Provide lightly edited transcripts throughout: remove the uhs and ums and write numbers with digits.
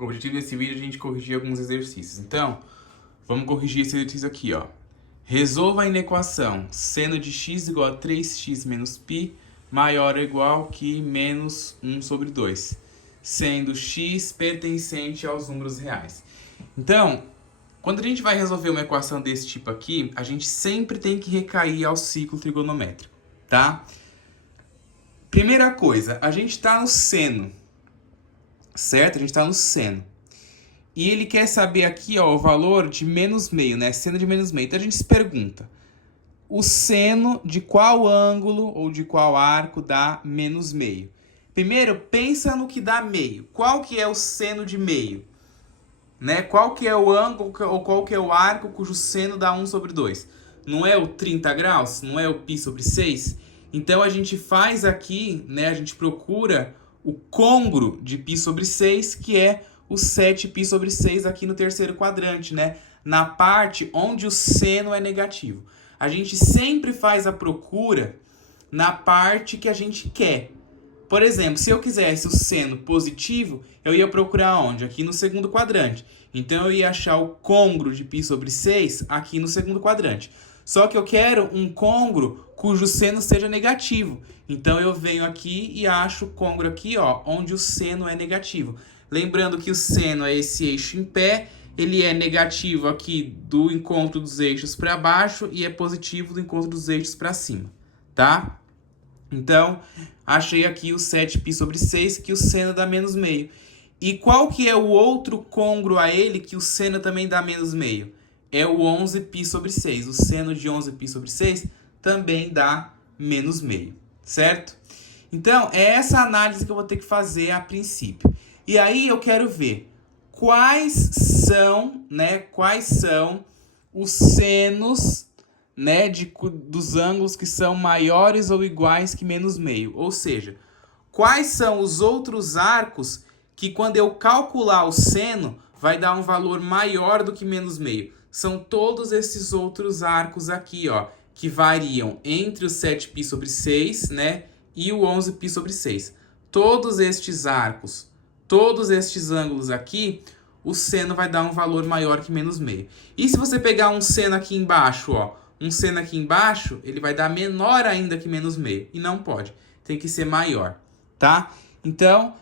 O objetivo desse vídeo é a gente corrigir alguns exercícios. Então, vamos corrigir esse exercício aqui, ó. Resolva a inequação seno de x igual a 3x menos π maior ou igual que menos 1 sobre 2, sendo x pertencente aos números reais. Então, quando a gente vai resolver uma equação desse tipo aqui, a gente sempre tem que recair ao ciclo trigonométrico, tá? Primeira coisa, a gente está no seno, certo? A gente está no seno. E ele quer saber aqui, ó, o valor de menos meio, né? Seno de menos meio. Então a gente se pergunta, o seno de qual ângulo ou de qual arco dá menos meio? Primeiro, pensa no que dá meio. Qual que é o seno de meio? Né? Qual que é o ângulo ou qual que é o arco cujo seno dá 1 sobre 2? Não é o 30 graus? Não é o π sobre 6? Então a gente faz aqui, né? A gente procura o côngruo de π sobre 6, que é o 7π sobre 6 aqui no terceiro quadrante, né? Na parte onde o seno é negativo. A gente sempre faz a procura na parte que a gente quer. Por exemplo, se eu quisesse o seno positivo, eu ia procurar onde? Aqui no segundo quadrante. Então eu ia achar o côngruo de π sobre 6 aqui no segundo quadrante. Só que eu quero um côngruo cujo seno seja negativo. Então eu venho aqui e acho o côngruo aqui, ó, onde o seno é negativo. Lembrando que o seno é esse eixo em pé, ele é negativo aqui do encontro dos eixos para baixo e é positivo do encontro dos eixos para cima, tá? Então, achei aqui o 7π sobre 6, que o seno dá menos meio. E qual que é o outro côngruo a ele que o seno também dá menos meio? É o 11π sobre 6. O seno de 11π sobre 6 também dá menos meio, certo? Então, é essa análise que eu vou ter que fazer a princípio. E aí eu quero ver quais são os senos, né, dos ângulos que são maiores ou iguais que menos meio. Ou seja, quais são os outros arcos que quando eu calcular o seno vai dar um valor maior do que menos meio. São todos esses outros arcos aqui, ó, que variam entre o 7π sobre 6, né, e o 11π sobre 6. Todos estes arcos, todos estes ângulos aqui, o seno vai dar um valor maior que menos meio. E se você pegar um seno aqui embaixo, ó, um seno aqui embaixo, ele vai dar menor ainda que menos meio. E não pode, tem que ser maior, tá? Então,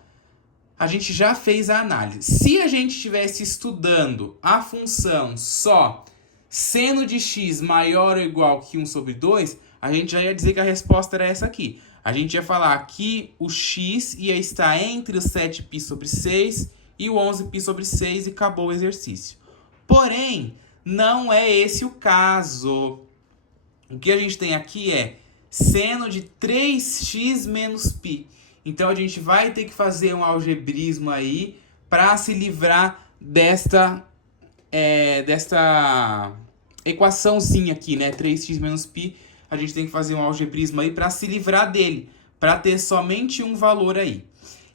a gente já fez a análise. Se a gente estivesse estudando a função só seno de x maior ou igual que 1 sobre 2, a gente já ia dizer que a resposta era essa aqui. A gente ia falar que o x ia estar entre o 7π sobre 6 e o 11π sobre 6 e acabou o exercício. Porém, não é esse o caso. O que a gente tem aqui é seno de 3x menos π. Então, a gente vai ter que fazer um algebrismo aí para se livrar desta equaçãozinha aqui, né? 3x menos π. A gente tem que fazer um algebrismo aí para se livrar dele, para ter somente um valor aí.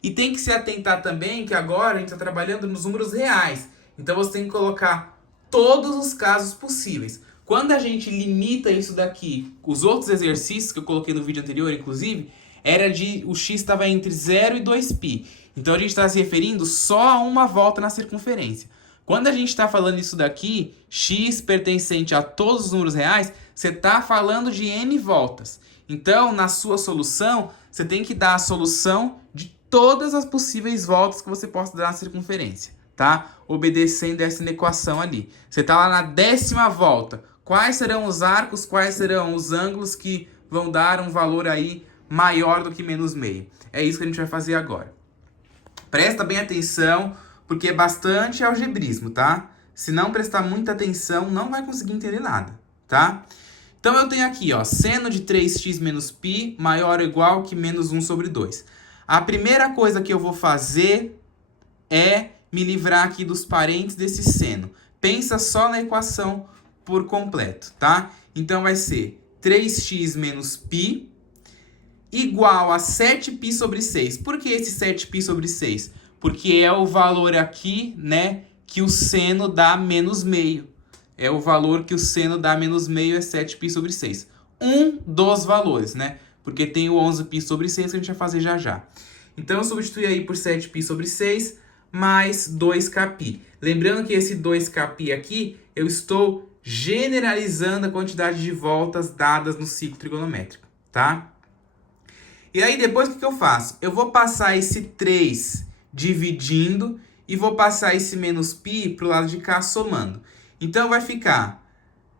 E tem que se atentar também que agora a gente está trabalhando nos números reais. Então, você tem que colocar todos os casos possíveis. Quando a gente limita isso daqui, os outros exercícios que eu coloquei no vídeo anterior, inclusive, era de o x estava entre 0 e 2π. Então, a gente está se referindo só a uma volta na circunferência. Quando a gente está falando isso daqui, x pertencente a todos os números reais, você está falando de n voltas. Então, na sua solução, você tem que dar a solução de todas as possíveis voltas que você possa dar na circunferência, tá? Obedecendo essa equação ali. Você está lá na 10ª volta. Quais serão os arcos, quais serão os ângulos que vão dar um valor aí maior do que menos meio? É isso que a gente vai fazer agora. Presta bem atenção, porque é bastante algebrismo, tá? Se não prestar muita atenção, não vai conseguir entender nada, tá? Então, eu tenho aqui, ó, seno de 3x menos π maior ou igual que menos 1 sobre 2. A primeira coisa que eu vou fazer é me livrar aqui dos parênteses desse seno. Pensa só na equação por completo, tá? Então, vai ser 3x menos π igual a 7π sobre 6. Por que esse 7π sobre 6? Porque é o valor aqui, né, que o seno dá menos meio. É o valor que o seno dá menos meio, é 7π sobre 6. Um dos valores, né? Porque tem o 11π sobre 6 que a gente vai fazer já já. Então, eu substitui aí por 7π sobre 6. mais 2kπ. Lembrando que esse 2kπ aqui, eu estou generalizando a quantidade de voltas dadas no ciclo trigonométrico, tá? E aí depois o que eu faço? Eu vou passar esse 3 dividindo e vou passar esse menos π para o lado de cá somando. Então vai ficar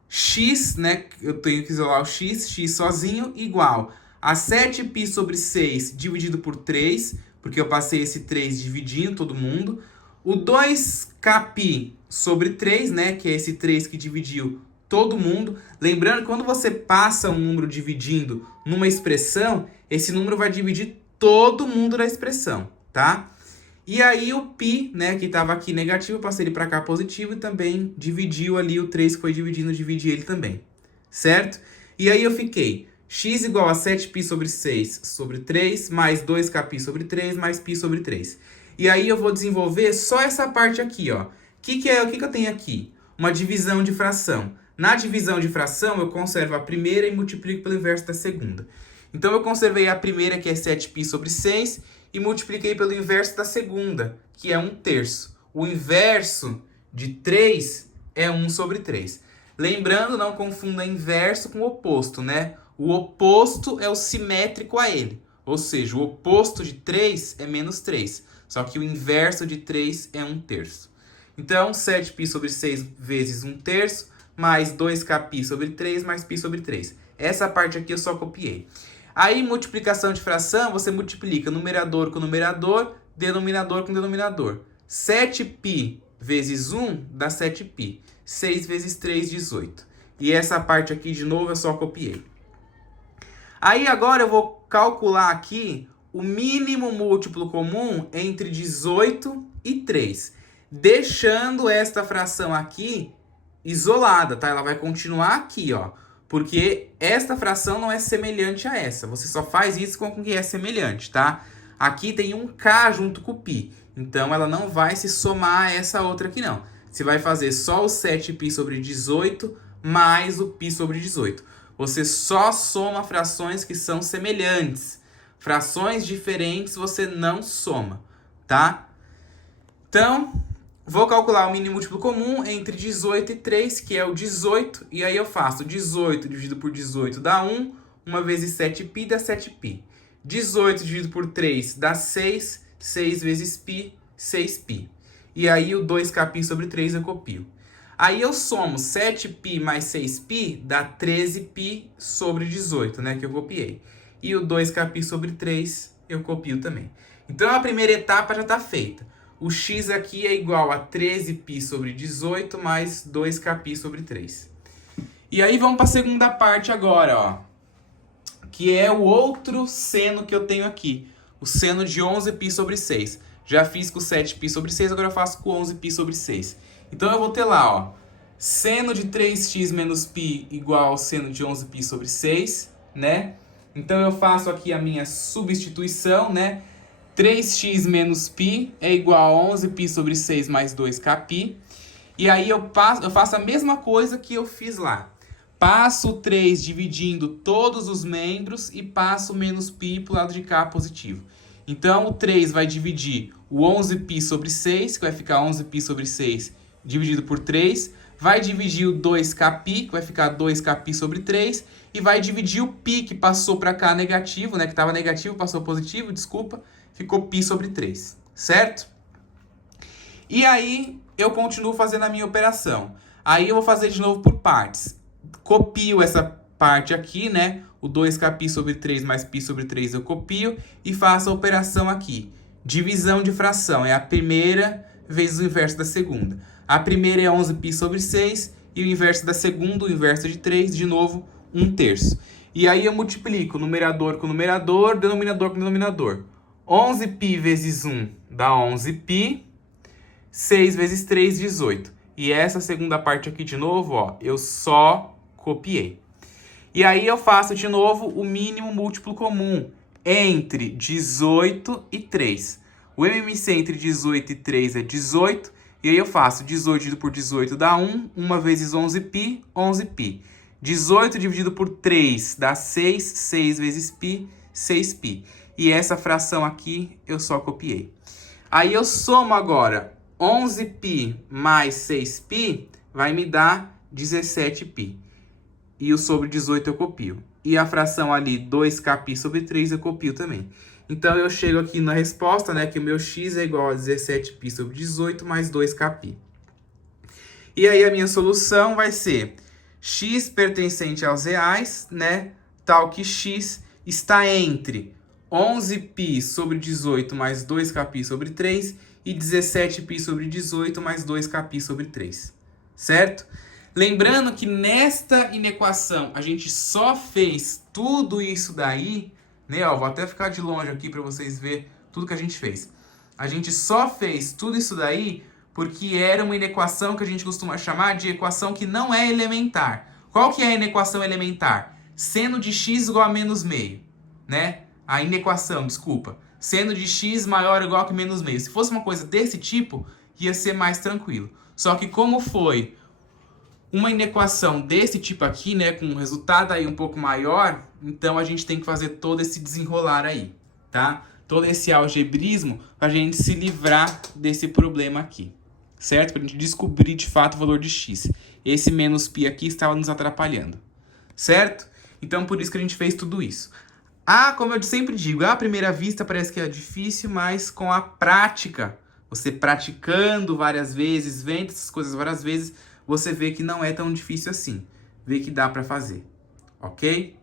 x, né? Eu tenho que isolar o x sozinho, igual a 7π sobre 6 dividido por 3, porque eu passei esse 3 dividindo todo mundo. O 2kπ sobre 3, né? Que é esse 3 que dividiu todo mundo. Lembrando que quando você passa um número dividindo numa expressão, esse número vai dividir todo mundo da expressão, tá? E aí o π, né, que estava aqui negativo, eu passei ele para cá positivo e também dividiu ali o 3 que foi dividindo, dividi ele também, certo? E aí eu fiquei x igual a 7π sobre 6 sobre 3, mais 2kπ sobre 3, mais π sobre 3. E aí eu vou desenvolver só essa parte aqui, ó. O que eu tenho aqui? Uma divisão de fração. Na divisão de fração, eu conservo a primeira e multiplico pelo inverso da segunda. Então, eu conservei a primeira, que é 7π sobre 6, e multipliquei pelo inverso da segunda, que é 1/3. O inverso de 3 é 1 sobre 3. Lembrando, não confunda inverso com oposto, né? O oposto é o simétrico a ele. Ou seja, o oposto de 3 é menos 3. Só que o inverso de 3 é 1/3. Então, 7π sobre 6 vezes 1/3, mais 2kπ sobre 3, mais π sobre 3. Essa parte aqui eu só copiei. Aí, multiplicação de fração, você multiplica numerador com numerador, denominador com denominador. 7π vezes 1 dá 7π. 6 vezes 3, 18. E essa parte aqui, de novo, eu só copiei. Aí, agora eu vou calcular aqui o mínimo múltiplo comum entre 18 e 3. Deixando esta fração aqui isolada, tá? Ela vai continuar aqui, ó. Porque esta fração não é semelhante a essa. Você só faz isso com o que é semelhante, tá? Aqui tem um k junto com o π. Então, ela não vai se somar a essa outra aqui, não. Você vai fazer só o 7π sobre 18 mais o π sobre 18. Você só soma frações que são semelhantes. Frações diferentes você não soma, tá? Então, vou calcular o mínimo múltiplo comum entre 18 e 3, que é o 18. E aí eu faço 18 dividido por 18 dá 1. 1 vezes 7π dá 7π. 18 dividido por 3 dá 6. 6 vezes π, 6π. E aí o 2kπ sobre 3 eu copio. Aí eu somo 7π mais 6π dá 13π sobre 18, né? Que eu copiei. E o 2kπ sobre 3 eu copio também. Então a primeira etapa já está feita. O x aqui é igual a 13π sobre 18 mais 2kπ sobre 3. E aí vamos para a segunda parte agora, ó. Que é o outro seno que eu tenho aqui. O seno de 11π sobre 6. Já fiz com 7π sobre 6, agora eu faço com 11π sobre 6. Então eu vou ter lá, ó. Seno de 3x menos π igual ao seno de 11π sobre 6, né? Então eu faço aqui a minha substituição, né? 3x menos π é igual a 11π sobre 6 mais 2kπ. E aí eu faço a mesma coisa que eu fiz lá. Passo o 3 dividindo todos os membros e passo o menos π para o lado de cá positivo. Então o 3 vai dividir o 11π sobre 6, que vai ficar 11π sobre 6 dividido por 3. Vai dividir o 2kπ, que vai ficar 2kπ sobre 3. E vai dividir o π, que passou para cá negativo, né? Que estava negativo, passou positivo, desculpa. Ficou π sobre 3, certo? E aí, eu continuo fazendo a minha operação. Aí, eu vou fazer de novo por partes. Copio essa parte aqui, né? O 2kπ sobre 3 mais π sobre 3 eu copio e faço a operação aqui. Divisão de fração é a primeira vezes o inverso da segunda. A primeira é 11π sobre 6 e o inverso da segunda, o inverso de 3, de novo, 1/3. E aí, eu multiplico numerador com numerador, denominador com denominador. 11π vezes 1 dá 11π, 6 vezes 3, 18. E essa segunda parte aqui de novo, ó, eu só copiei. E aí eu faço de novo o mínimo múltiplo comum entre 18 e 3. O MMC entre 18 e 3 é 18. E aí eu faço 18 dividido por 18 dá 1. 1 vezes 11π, 11π. 18 dividido por 3 dá 6. 6 vezes π, 6π. E essa fração aqui eu só copiei. Aí eu somo agora 11π mais 6π, vai me dar 17π. E o sobre 18 eu copio. E a fração ali, 2kπ sobre 3, eu copio também. Então, eu chego aqui na resposta, né, que o meu x é igual a 17π sobre 18 mais 2kπ. E aí, a minha solução vai ser x pertencente aos reais, né, tal que x está entre 11π sobre 18 mais 2kπ sobre 3 e 17π sobre 18 mais 2kπ sobre 3, certo? Lembrando que nesta inequação a gente só fez tudo isso daí, né? Ó, vou até ficar de longe aqui para vocês verem tudo que a gente fez. A gente só fez tudo isso daí porque era uma inequação que a gente costuma chamar de equação que não é elementar. Qual que é a inequação elementar? Seno de x igual a menos meio, né? A inequação, desculpa. Seno de x maior ou igual que menos meio. Se fosse uma coisa desse tipo, ia ser mais tranquilo. Só que como foi uma inequação desse tipo aqui, né, com um resultado aí um pouco maior, então a gente tem que fazer todo esse desenrolar aí, tá? Todo esse algebrismo para a gente se livrar desse problema aqui, certo? Para a gente descobrir de fato o valor de x. Esse menos π aqui estava nos atrapalhando, certo? Então por isso que a gente fez tudo isso. Ah, como eu sempre digo, à primeira vista parece que é difícil, mas com a prática, você praticando várias vezes, vendo essas coisas várias vezes, você vê que não é tão difícil assim. Vê que dá para fazer, ok?